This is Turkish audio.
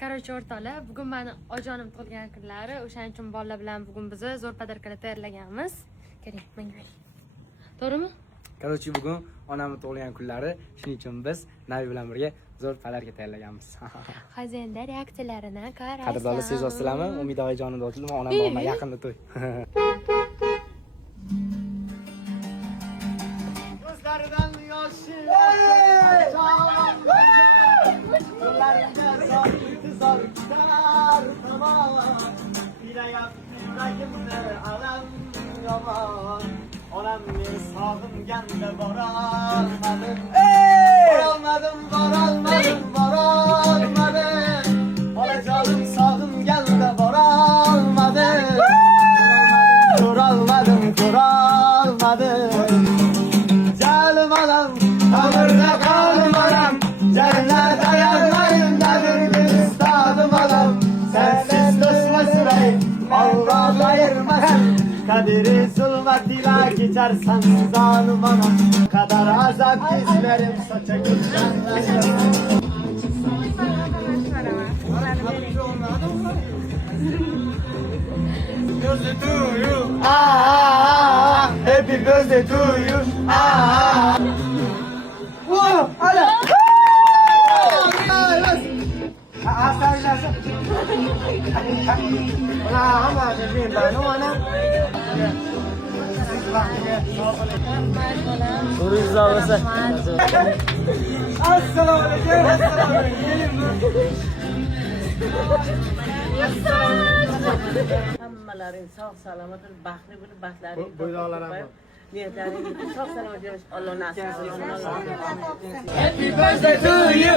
Короче, o'rtoqlar, bugun meni ojonim tug'ilgan kunlari. O'shaning uchun bolalar bilan bugun biz zo'r podarkalar tayyorlaganmiz. Keling, menga bering. To'g'rimi? Короче, bugun onamning tug'ilgan kunlari, shuning uchun biz Navi bilan birga zo'r podarka tayyorlaganmiz. Xazenda reaksiyalarini qaraysan. Qadrdonlar, sezasizlarmi? Umid oyijonida o'tildi, onam borma yaqinda to'y. Ko'zlaridan yoshi onamni sog'inganda borolmadim. Olajonim sog'inganda borolmadim. Ko'rolmadim. Jalim olam, qabrda qolmaram. Jannat ayolmarimdadir istadim olam. Sensiz do'stlashiray, Alloh ayirmasin. Kaderi zulmat ila geçersen zalim anam. Kadar azap kesmerim saça Birthday to you. Happy birthday to you. Whoa, hala. Hammalaring sog' salomat bo'lib, baxtli bo'lib, baxtlaring to'lib, niyatlaring sog' salomat bo'lish Alloh nasib qilsin. Happy birthday to you.